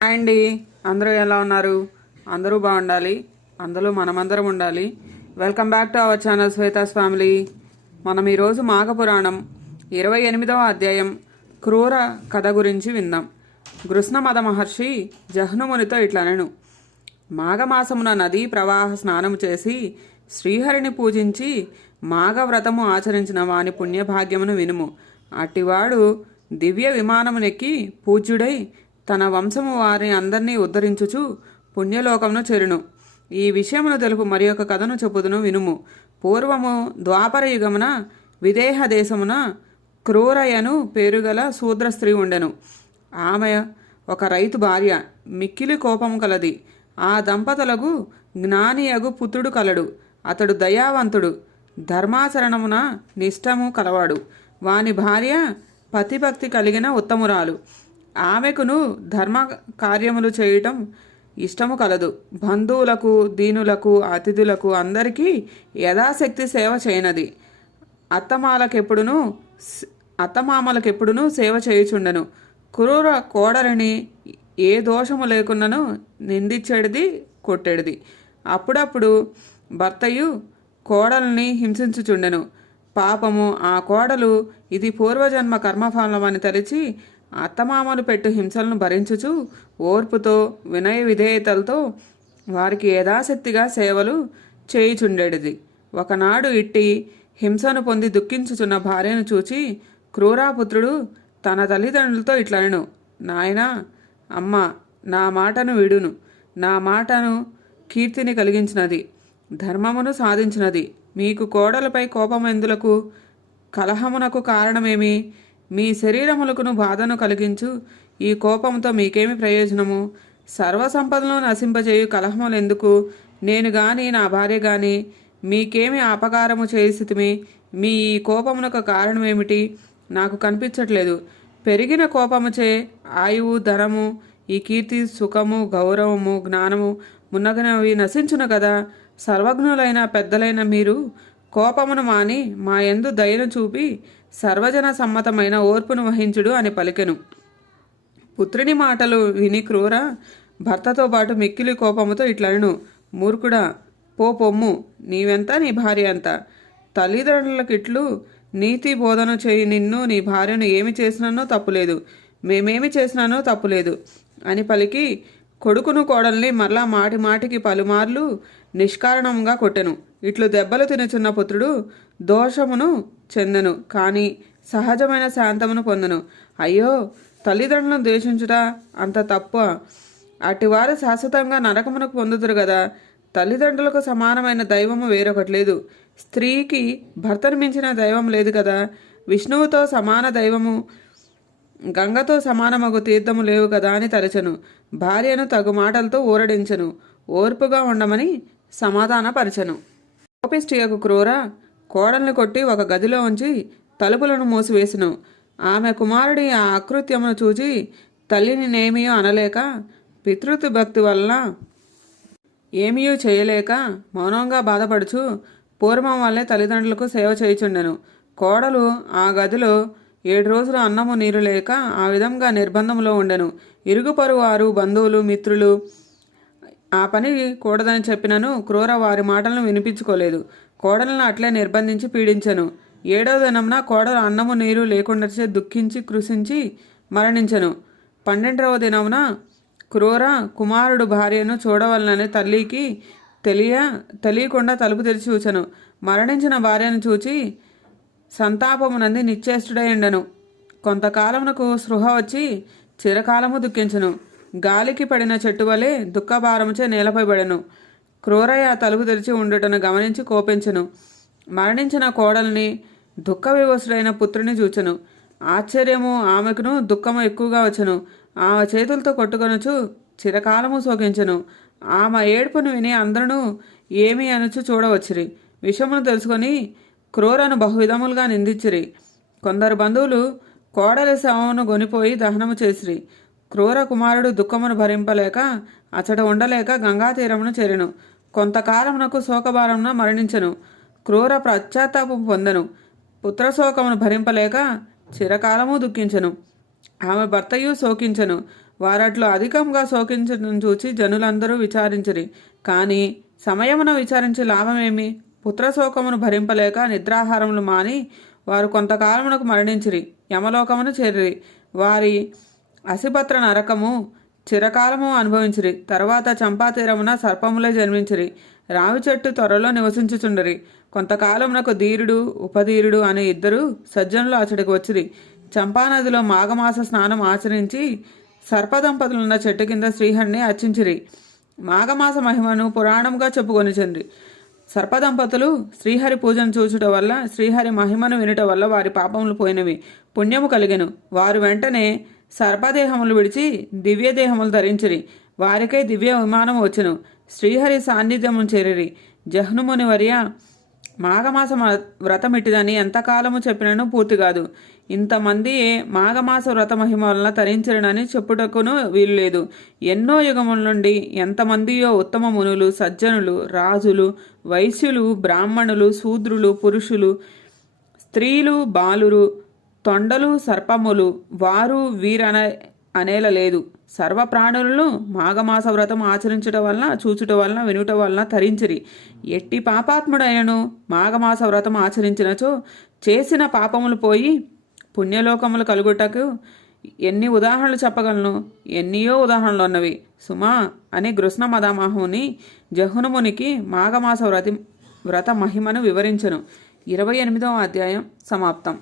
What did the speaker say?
Hi అండి. అందరూ ఎలా ఉన్నారు? అందరూ బాగుండాలి, అందులో మనమందరం ఉండాలి. Welcome back to our channel Shweta's family. మనం ఈరోజు మాఘపురాణం 28వ అధ్యాయం క్రూర కథ గురించి విందాం. కృష్ణమద మహర్షి జహ్నుమునితో ఇట్లనెను. మాఘమాసమున నదీ ప్రవాహ స్నానము చేసి శ్రీహరిని పూజించి మాఘవ్రతము ఆచరించిన వాని పుణ్యభాగ్యమును వినుము. అట్టివాడు దివ్య విమానమునెక్కి పూజ్యుడై తన వంశము వారిని అందరినీ ఉద్ధరించుచు పుణ్యలోకమును చేరును. ఈ విషయమును తెలుపు మరి ఒక కథను చెప్పుదును వినుము. పూర్వము ద్వాపర యుగమున విదేహ దేశమున క్రూరయను పేరుగల శూద్ర స్త్రీ ఉండెను. ఆమె ఒక రైతు భార్య, మిక్కిలి కోపము కలది. ఆ దంపతులకు జ్ఞానియగు పుత్రుడు కలడు. అతడు దయావంతుడు, ధర్మాచరణమున నిష్టము కలవాడు. వాని భార్య పతిభక్తి కలిగిన ఉత్తమురాలు. ఆమెకును ధర్మ కార్యములు చేయటం ఇష్టము కలదు. బంధువులకు, దీనులకు, అతిథులకు అందరికీ యథాశక్తి సేవ చేయనది. అత్తమామలకెప్పుడునూ సేవ చేయుచుండెను. క్రూర కోడలిని ఏ దోషము లేకున్నను నిందించేడిది, కొట్టేడిది. అప్పుడప్పుడు భర్తయు కోడల్ని హింసించుచుండెను. పాపము ఆ కోడలు ఇది పూర్వజన్మ కర్మఫలమని తలిచి అత్తమామలు పెట్టు హింసలను భరించుచు ఓర్పుతో వినయ విధేయతలతో వారికి యథాశక్తిగా సేవలు చేయుచుండేటిది. ఒకనాడు ఇట్టి హింసను పొంది దుఃఖించుచున్న భార్యను చూచి క్రూరాపుత్రుడు తన తల్లిదండ్రులతో ఇట్లనెను. నాయనా, అమ్మ, నా మాటను విడును. నా మాటను కీర్తిని కలిగించినది, ధర్మమును సాధించినది. మీకు కోడలపై కోపమెందులకు? కలహమునకు కారణమేమి? మీ శరీరములకును బాధను కలిగించు ఈ కోపంతో మీకేమి ప్రయోజనము? సర్వసంపదను నశింపజేయు కలహములెందుకు? నేను గాని నా భార్య గాని మీకేమి అపకారము చేసితిమి? మీ ఈ కోపమునకు కారణమేమిటి? నాకు కనిపించట్లేదు. పెరిగిన కోపముచే ఆయువు, ధనము, ఈ కీర్తి, సుఖము, గౌరవము, జ్ఞానము మున్నగనవి నశించును కదా. సర్వజ్ఞులైన పెద్దలైన మీరు కోపమును మాని మా యందు దయను చూపి సర్వజన సమ్మతమైన ఓర్పును వహించుడు అని పలికెను. పుత్రుని మాటలు విని క్రూర భర్తతో పాటు మిక్కిలి కోపముతో ఇట్లనెను. మూర్ఖుడా, పొమ్ము, నీవెంత, నీ భార్య ఎంత? తల్లిదండ్రులకిట్లు నీతి బోధన చేయి. నిన్ను నీ భార్యను ఏమి చేసినానో తప్పులేదు, మేమేమి చేసినానో తప్పులేదు అని పలికి కొడుకును కోడల్ని మరలా మాటి మాటికి పలుమార్లు నిష్కారణంగా కొట్టెను. ఇట్లు దెబ్బలు తినుచున్న పుత్రుడు దోషమును చెందెను, కానీ సహజమైన శాంతమును పొందెను. అయ్యో, తల్లిదండ్రులను ద్వేషించుట అంత తప్ప? అటివారు శాశ్వతంగా నరకమునకు పొందుతురు కదా. తల్లిదండ్రులకు సమానమైన దైవము వేరొకటి లేదు. స్త్రీకి భర్తను మించిన దైవం లేదు కదా. విష్ణువుతో సమాన దైవము, గంగతో సమానమగు తీర్థము లేవు కదా అని తలచెను. భార్యను తగు మాటలతో ఊరడించెను. ఓర్పుగా ఉండమని సమాధానపరచెను. కోపిష్టియకు క్రూర కోడల్ని కొట్టి ఒక గదిలో ఉంచి తలుపులను మూసివేసెను. ఆమె కుమారుడి ఆ అకృత్యమును చూచి తల్లిని నేమియో అనలేక, పితృత్వ భక్తి వలన ఏమీయూ చేయలేక మౌనంగా బాధపడుచు పూర్వం వల్లే తల్లిదండ్రులకు సేవ చేయుచుండెను. కోడలు ఆ గదిలో 7 రోజులు అన్నము నీరు లేక ఆ విధంగా నిర్బంధంలో ఉండెను. ఇరుగు పొరుగు వారు, బంధువులు, మిత్రులు ఆ పని కూడదని చెప్పినను క్రూర వారి మాటలను వినిపించుకోలేదు. కోడలను అట్లే నిర్బంధించి పీడించెను. 7వ దినంన కోడలు అన్నము నీరు లేకుండా దుఃఖించి కృషించి మరణించెను. 12వ దినమున క్రూర కుమారుడు భార్యను చూడవలనని తల్లికి తెలియకుండా తలుపు తెరిచి చూచెను. మరణించిన భార్యను చూచి సంతాపమునంది నిశ్చేష్టుడైండెను. కొంతకాలమునకు స్పృహ వచ్చి చిరకాలము దుఃఖించెను. గాలికి పడిన చెట్టు వలె దుఃఖభారముచే నేలపై పడెను. క్రూరయ్య తలుపు తెరిచి ఉండుటను గమనించి కోపించెను. మరణించిన కోడల్ని, దుఃఖ వివసుడైన పుత్రుని చూచెను. ఆశ్చర్యము ఆమెకును దుఃఖము ఎక్కువగా వచ్చెను. ఆమె చేతులతో కొట్టుకొనుచు చిరకాలము శోకించెను. ఆమె ఏడుపును విని అందరూ ఏమి అనుచు చూడవచ్చిరి. విషయమును తెలుసుకొని క్రూరను బహువిధములుగా నిందించిరి. కొందరు బంధువులు కోడలి శవమును గొనిపోయి దహనము చేసిరి. క్రూర కుమారుడు దుఃఖమును భరింపలేక అచట ఉండలేక గంగా తీరమును చేరెను. కొంతకాలమునకు శోకభారమున మరణించెను. క్రూర పశ్చాత్తాపం పొందెను. పుత్రశోకమును భరింపలేక చిరకాలము దుఃఖించెను. ఆమె భర్తయు శోకించెను. వారట్లు అధికంగా శోకించడం చూచి జనులందరూ విచారించిరి. కానీ సమయమున విచారించి లాభమేమి? పుత్రశోకమును భరింపలేక నిద్రాహారములు మాని వారు కొంతకాలమునకు మరణించిరి, యమలోకమును చేరిరి. వారి అసిపత్ర నరకము చిరకాలము అనుభవించిరి. తర్వాత చంపాతీరమున సర్పములే జన్మించిరి. రావి చెట్టు త్వరలో నివసించుచుండరి. కొంతకాలమునకు ధీరుడు ఉపధీరుడు అనే ఇద్దరు సజ్జనులు అతడికి వచ్చిరి. చంపానదిలో మాఘమాస స్నానం ఆచరించి సర్పదంపతులున్న చెట్టు కింద శ్రీహరిని అర్చించిరి. మాఘమాస మహిమను పురాణముగా చెప్పుకొనిచుండ్రి. సర్పదంపతులు శ్రీహరి పూజను చూచుట వల్ల, శ్రీహరి మహిమను వినుట వల్ల వారి పాపములు పోయినవి, పుణ్యము కలిగెను. వారు వెంటనే సర్పదేహములు విడిచి దివ్యదేహములు ధరించిరి. వారికై దివ్య విమానము వచ్చెను. శ్రీహరి సాన్నిధ్యము చేరిరి. జహ్నుముని వర్య, మాఘమాస వ్రతమిట్టిదని ఎంతకాలము చెప్పినను పూర్తి కాదు. ఇంతమంది మాఘమాస వ్రత మహిమ వలన తరించరనని చెప్పుటకును వీలు లేదు. ఎన్నో యుగముల నుండి ఎంతమందియో ఉత్తమ మునులు, సజ్జనులు, రాజులు, వైశ్యులు, బ్రాహ్మణులు, శూద్రులు, పురుషులు, స్త్రీలు, బాలురు, తొండలు, సర్పములు, వారు వీరన అనేల లేదు. సర్వ ప్రాణులను మాఘమాస వ్రతం ఆచరించుట వలన, చూచుట వలన, వినుట వలన తరించిరి. ఎట్టి పాపాత్ముడైనను మాఘమాస వ్రతం ఆచరించినచో చేసిన పాపములు పోయి పుణ్యలోకములు కలుగుటకు ఎన్ని ఉదాహరణలు చెప్పగలను? ఎన్నియో ఉదాహరణలు ఉన్నవి సుమా అని కృష్ణ మదామహుని జహ్నుమునికి మాఘమాస వ్రత మహిమను వివరించెను. 28వ అధ్యాయం సమాప్తం.